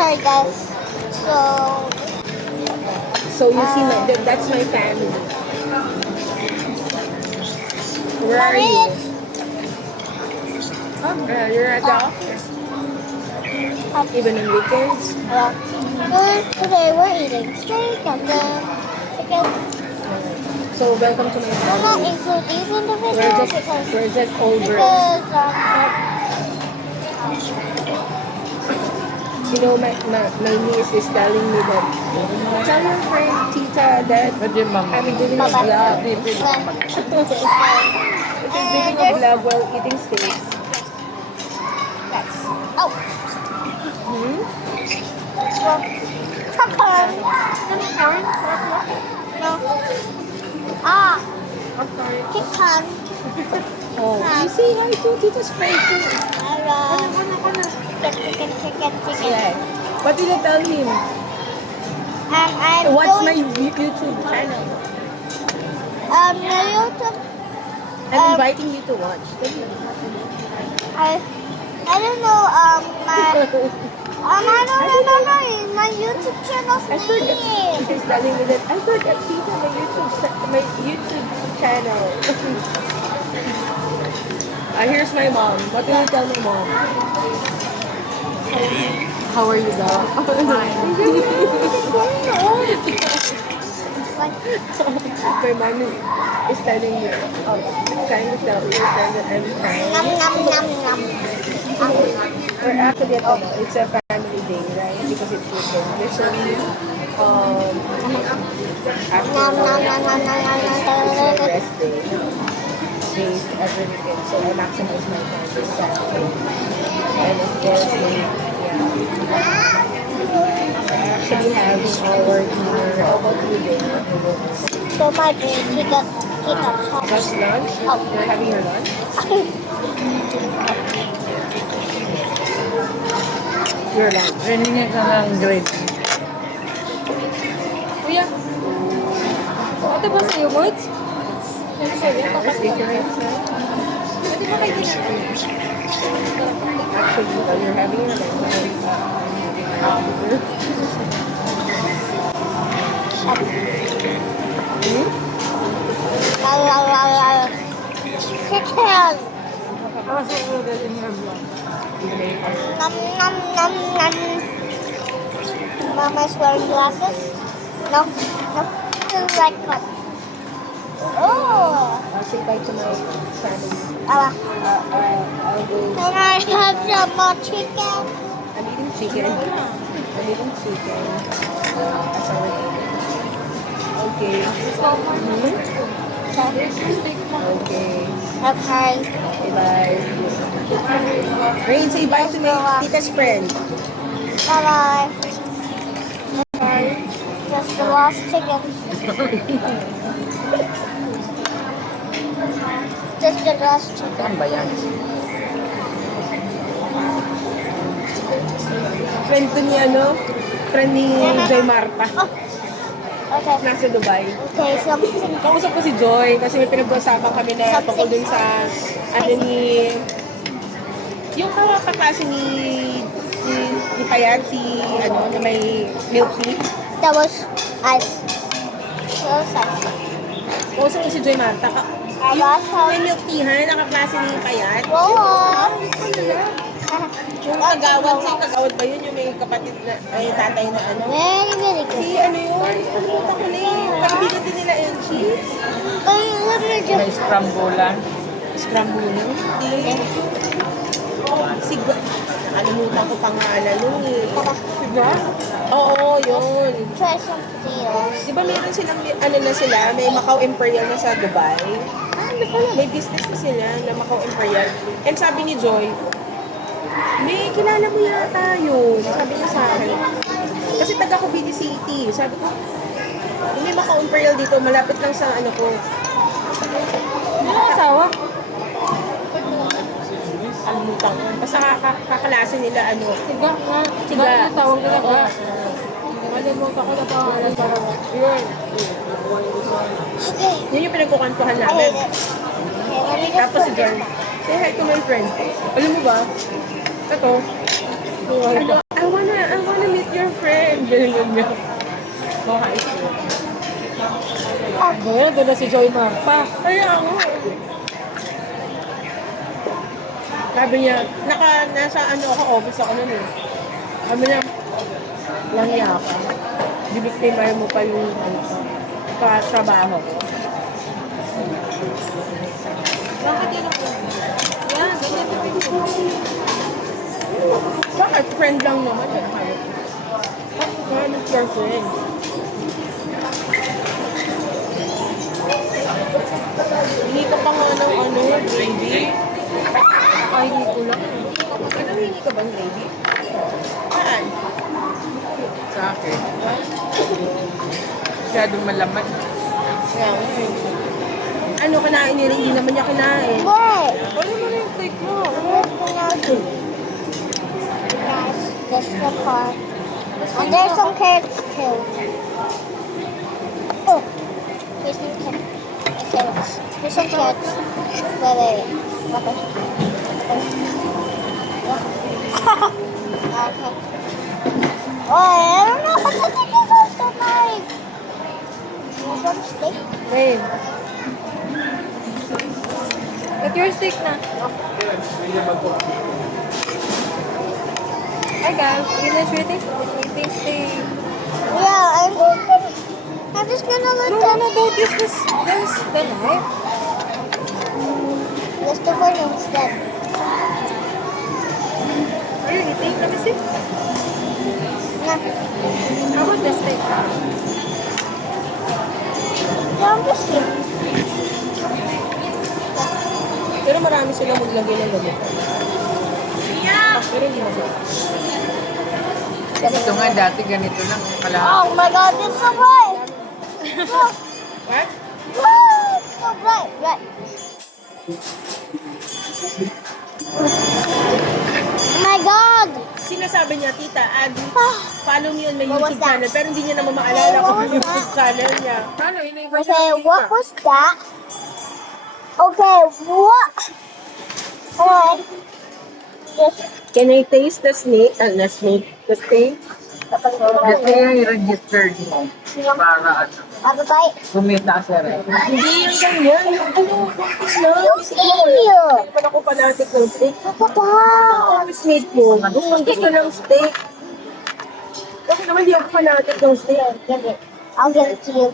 sorry guys. So you see, that's my family. Where are you? Oh, you're at the office. Even on weekends? Today we're eating steak and then chicken. So welcome to my We'll family. not include these in the video We're just over. because You know, my niece is telling me that, tell your friend, tita, that I'm doing a vlog. She's doing a vlog while eating steaks. oh. Popcorn. No. Ah. I'm sorry. Chicken. Oh, you say hi to Tita's friend too. Hello. Chicken. Yeah. What did you tell him? I'm What's my going, YouTube channel? the YouTube. I'm inviting you to watch. I don't know. I don't remember my YouTube channel's I forgot. name. She's telling me that I forgot Tita my YouTube channel. Here's my mom. What do you tell my mom? How are you, daw? My mom is telling me, trying to tell your friend that I'm fine. Nom. Or actually, it's a family day, right? Because it's weekend. Usually, after it's a rest day. Days every weekend. So I maximize my time this Saturday. And of course, we're actually having our dinner. How about you, Dave? So my baby got Just lunch? Oh. You're having your lunch? Your lunch. Training niya ka ng grade. Kuya, ito ba sa'yo, Moits? Actually, you're having your Chicken. Kasi order in your vlog. Nom. Mama's wearing glasses. No. Doesn't like cup. Oh. I'll say bye to my family. Ah. I'll go. Can I have some more chicken? I'm eating chicken. As our dinner. Okay. Okay. Okay. Bye. Rain, say bye to my tita's friend. Bye-bye. Just the last chicken. Just the last chicken. Saan ba yan? Friend to ni friend ni Joy Marta. Okay. Nasa Dubai. Okay, something. Kausap ko si Joy kasi may pinag-uusapan kami na tungkol dun sa yung kaklase ni Payat, na may milk tea. That was ice. So sad. Kausap ko si Joy Marta. May milk tea nakaklase ni Payat. Wow. Yung kagawad ba yun? Yung may kapatid na, tatay na Very good. Si yun? Kalimutan ko na yun. Kaibigan din nila yung cheese. May scrambulan. Scramble na? Hindi. Nakalimutan ko pangalan nun eh. Diba? Oo, yun. Try some potatoes. Di ba meron silang, na sila, may Macau Imperial na sa Dubai? May business na sila na Macau Imperial. And sabi ni Joy, may kilala mo yata yun. Sabi niya sa akin. Kasi taga Cavite City. Sabi ko, may Macau Imperial dito, malapit lang sa ko. Ano ang asawa? Alimutan ko. Basta kakalasa nila Tiga nga. Tiga. Bakit tawag nila ba? Oo. Malimutan ko na pangalan para Yun. Okay. Yun yung pinagkukantuhan namin. Tapos si Jordan, say hi to my friend. Alam mo ba? Ito. I wanna galingan niya. Mga high school. Ngayon, doon na si Joy Marpa. Kaya ako. Sabi niya, nasa ano ako, office ako nun eh. Sabi niya, langya ako. Dibiktimay mo pa yung ano, trabaho ko. Bakit yun ako? Yan, ganyan na Bakit? Friend lang naman. Bakit your friend? Hindi ka pa nga ng ano, baby. Ay, hindi ko lang. Ano, hindi ka bang baby? Saan? Sa akin. Masyadong malaman. Kaya nga eh. Ano kinain niya? Hindi naman niya kinain. What? Ano naman yung take mo? Where's the nozzle? That's the part. And there's some carrots too. Oh, there's some carrots. There's some carrots. Wait. Okay. Oh, I don't know how to take this off the knife. There's some steak. Babe. Get your steak na. Hi guys, finish eating steak. Yeah, I'm just gonna let No, don't use this the knife. Let's do for instead. Are you eating? Let me see. Nah. How about the steak? Yeah, I'm just kidding. Pero marami sila maglagay ng lamok. Pero hindi masarap. Ito nga dati ganito lang. Kalahati. Oh my god, it's so bright! Look, What? look, it's so bright, right? Oh my god! Sinasabi niya, tita, Ah, follow me on my What was YouTube that? channel. Pero hindi niya naman maalala What kung was ano yung that? YouTube channel niya. Paano? Iniba okay, what was that? Okay, what? Alright. Just Can I taste the snake? The snake? The steak? Kasi yung registered mo. Para ano. have a bite. Kumita sa rin. Hindi yung ganyan. Yung ano, You see? Pala ko panatik ng steak. Wow. Ang snake mo. Gusto ko ng steak. Kasi naman hindi ako fanatic ng steak. I'll give it to you.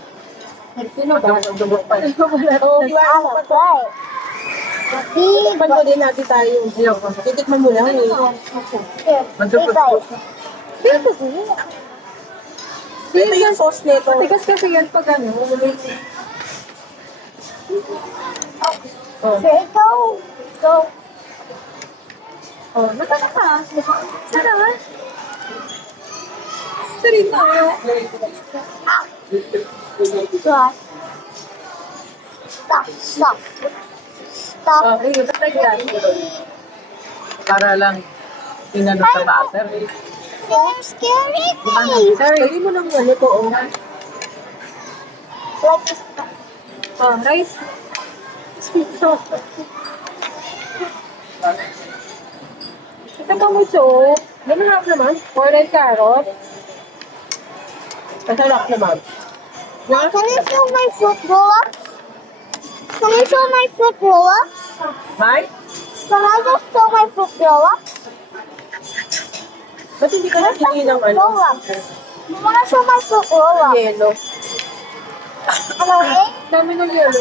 Sino ba? Dugo pa. Oo, I'll have a bite. Big Tikman mo din natin tayo. Titikman mo lang eh. Here, big bite. Ito yung sauce nito. Matigas kasi yan pag ano. Okay, go. Go. Oh, nataka ka. Sana. Sarin tayo. Stop. Stop. Stop. Stop. Ayun, tatagyan. Para lang inano sa butter. You're scaring me. Sorry mo ng ano to. Oh. Like this. Oh, rice. Ito pa mo, so. Masarap naman. Corn and carrot. Masarap naman. Can you show my fruit roll-up? Can you show my fruit roll-up? Mike? Can I just show my fruit roll-up? Ba't hindi ka natingin ng ano? Roll-up. You wanna show my fruit roll-up? Yelo. Ano eh? Dami ng yelo.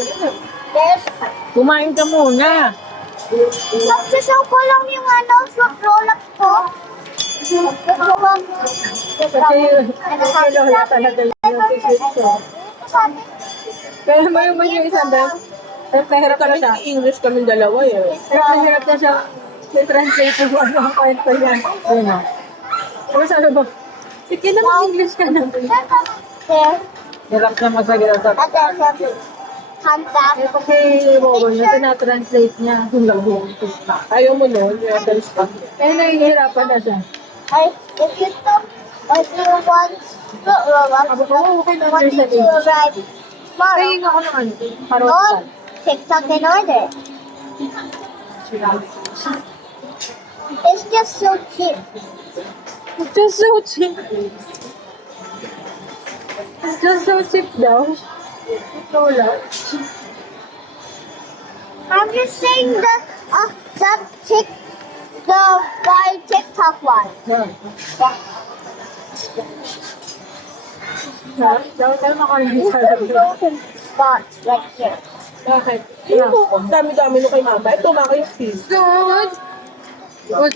There's... Kumain ka muna. Nagsashow ko lang yung ano, fruit roll-up ko. Fruit roll-up. Kasi lola talaga yung secret ko. Kaya mo yung isang dam. Pero kahirap na Kami siya. English kami dalawa eh. Pero kahirap na siya. I-translate mo ano ang kwento niya. Ayun o. Ano sabi mo? Sige na, mag-English ka na. There. Hirap na masagot sa At there's a contact. Eh, kasi Bobo niya, tinatranslate niya. Ayaw mo nun, yung adults pa. Eh, nahihirapan na siya. If you want fruit roll-up, Sabi ko, oh, okay na what did you arrive tomorrow? Pahing ako ng ano, On karotan. TikTok and order. It's just so cheap. It's just so cheap. It's just so cheap daw. Lola. I'm just saying that chick, the guy TikTok one. Yeah. Yeah. Daw makalimutan sa There's broken spots right here. Bakit? Ang dami-dami nung kay mama. Ito, maka yung fish. Good. Good.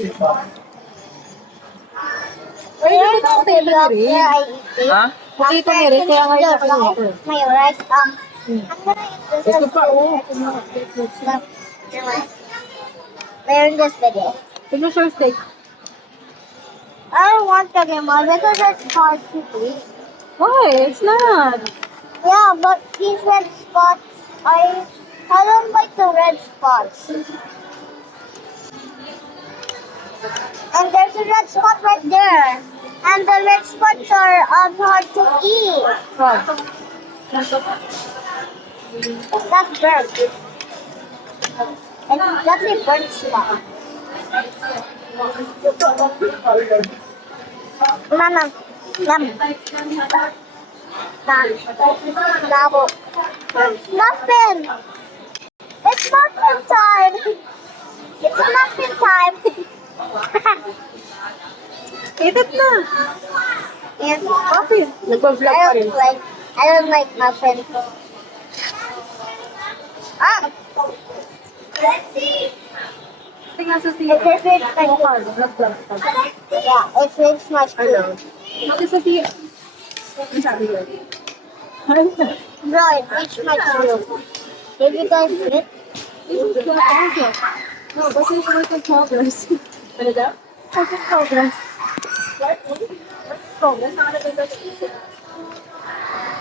Ay, Ay, up there, I eat it. Ha? Hindi ko nire, kaya ngayon ako yung ako. My rice, I'm gonna eat this. Ito pa, oh. They're in this video. Finish your steak. I don't want that anymore because it's hard to eat. Why? It's not. Yeah, but these red spots, I don't like the red spots. And there's a red spot right there. And the red spots are hard to eat. What? That's burnt. And that's a burnt spot. Mama, muffin. It's muffin time. It's muffin time. Eat it na. And Coffee. Nagpa-vlog pa rin. I don't like muffin. Ah. Tingnan sa It siya. tastes like yeah, it tastes much Ano? good. Ito sa siya. Ano sabi yun? Bro, it tastes much good. Did you guys eat? No, kasi it's work in progress. Ano daw? Work in progress.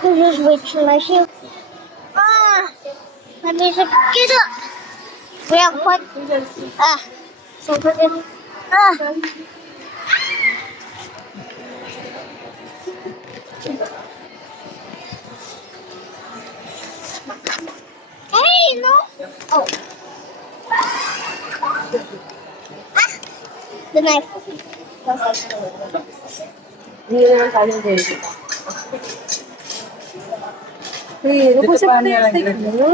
This is which machine. Ah, let me just get up. We have fun. Ah, so put it. Ah. Hey, no. Oh. Ah, the knife. Hindi na lang kanin din. Hey, Dito lubusin pa mo na yung niya steak lang. mo.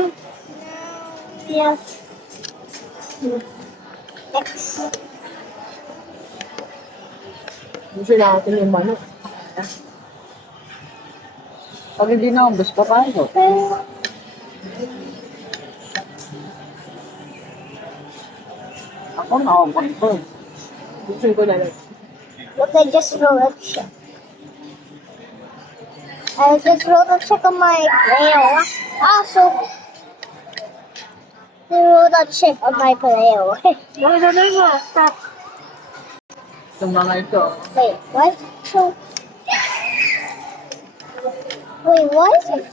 Yes. X. Gusto natin yung manok. Pag hindi na ubos pa paano? Ako naubos ko. Gusto ko na lang. Look, I just wrote a check. I just wrote a check on my mail. Also, I wrote a check on my mail. Ano na mo? Stop. Itong mga ito. Wait, what? So, wait, what is it?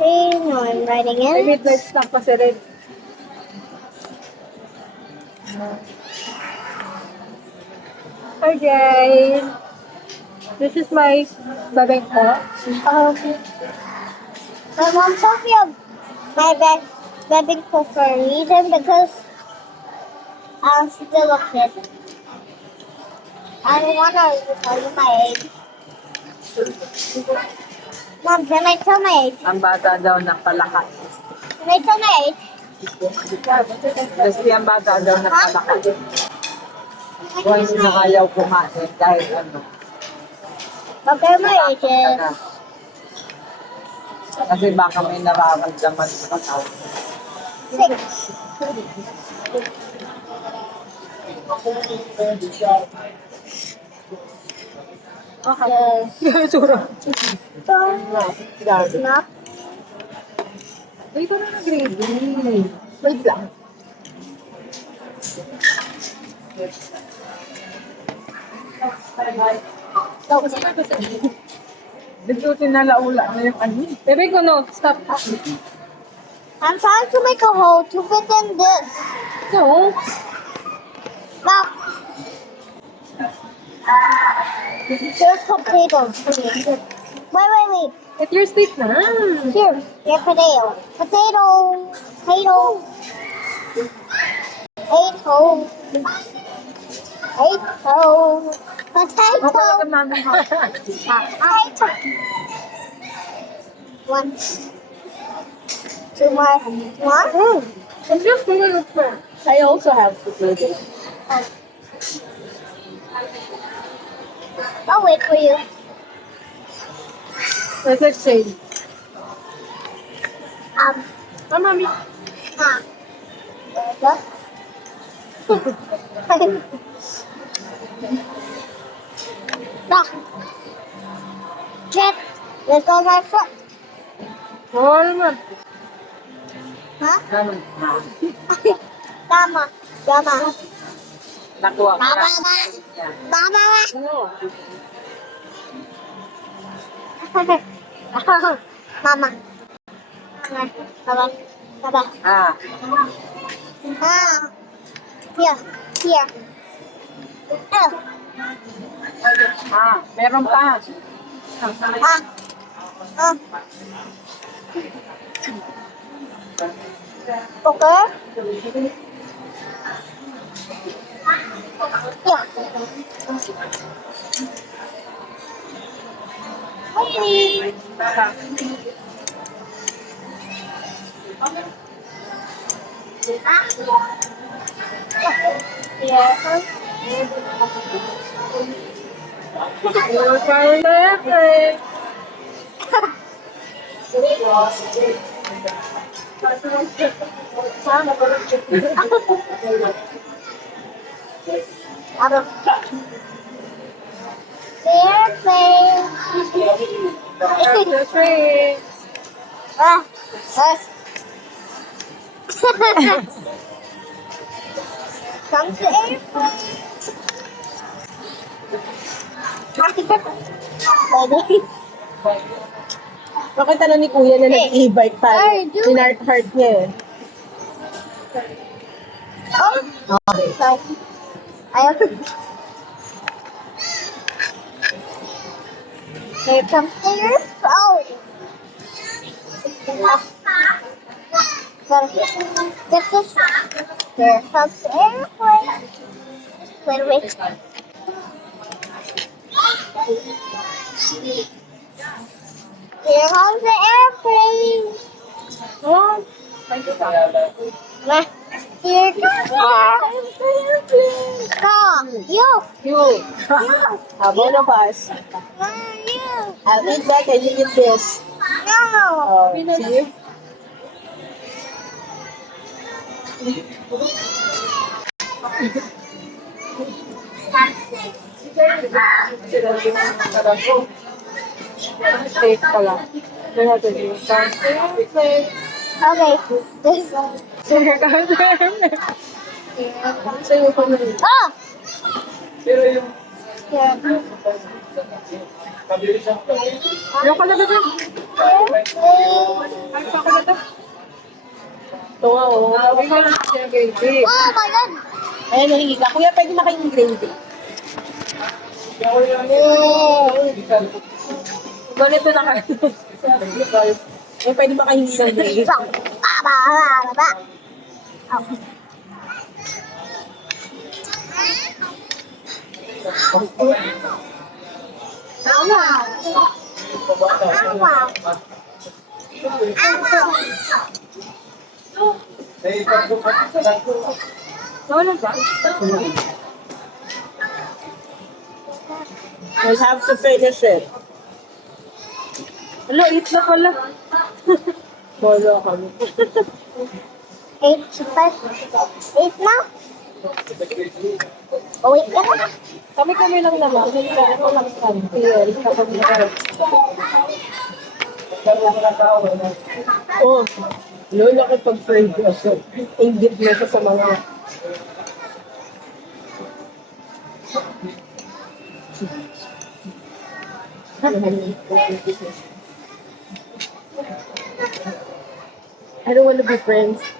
Okay, now I'm writing May in. midnight snack kasi rin. Hi guys. This is my babengko. My mom told me of my bedding for a reason because I'm still a kid. I don't want to tell you my age. Mom, can I tell my age? Ang bata daw ng palakas. Can I tell my age? Kasi ang bata daw ng palakas. Can Kung I hindi tell na my age? ayaw kumain dahil ano. Okay, my age is Kasi baka may nararamdaman sa katawan. 6. Okay. Sura. Enough. Ito na ng gravy. Wait lang. Dito sinalaula na yung ano. Bebe ko no, stop. I'm trying to make a hole to fit in this. No. Now, there's potatoes for me. Wait. Eat your steak na. Here, get potato. Potato. Potato. Potato. Potato. Ako Potato. lang namin ha. Potato. One. Two more. One. It's just really good. I also have to do this. I'll wait for you. Let's exchange. Ah, mami. Huh. What? Look. Get. Let's go my foot. Oo naman. Huh? Ganun. Tama. Tama. Nakuha ko. Tama ba? Tama ba? Mama. Tama. Tama. Ah. Ah. Here. Here. Meron pa. Ah. Ah. Okay. Yeah. Hey. Yeah. You're fine na yan, Fair play. That's right. Ah. Come to airplane. Baby. Nakita na ni Kuya na nag-e-bike tayo. Ay, dude. Pinart-heart niya eh. Oh. Sorry. Ayaw. Here comes the airplane. Gotta get this. Here comes the airplane. Wait. Here comes the airplane. Oh, Here comes the airplane. Stop. You. One of us. You. I'll eat that and you eat this. No. Oh, see? steak pala. They have to do something. Okay. This. Here comes the Sa'yo pa na rin. Oh. Here. Yung pala ba dyan? Airplane. Ay, saka na to. Ito nga, oh. Sabi ko na siya, baby. Oh my God. Ayan, nahingi ka. Kuya, pwede makain gravy. Ganito na kayo. Eh, pwede makahingi ng gravy. Ba. Oh. Wala ba? I have to finish it. Hello, eat na pala. Bolo kami. 8 na? Oh, wait ka na. Kami lang naman. Hindi ka ako lang kami. Yes, kapag Oh, lola ko pag-friend ko. So, ingit na siya sa mga... I don't want to be friends.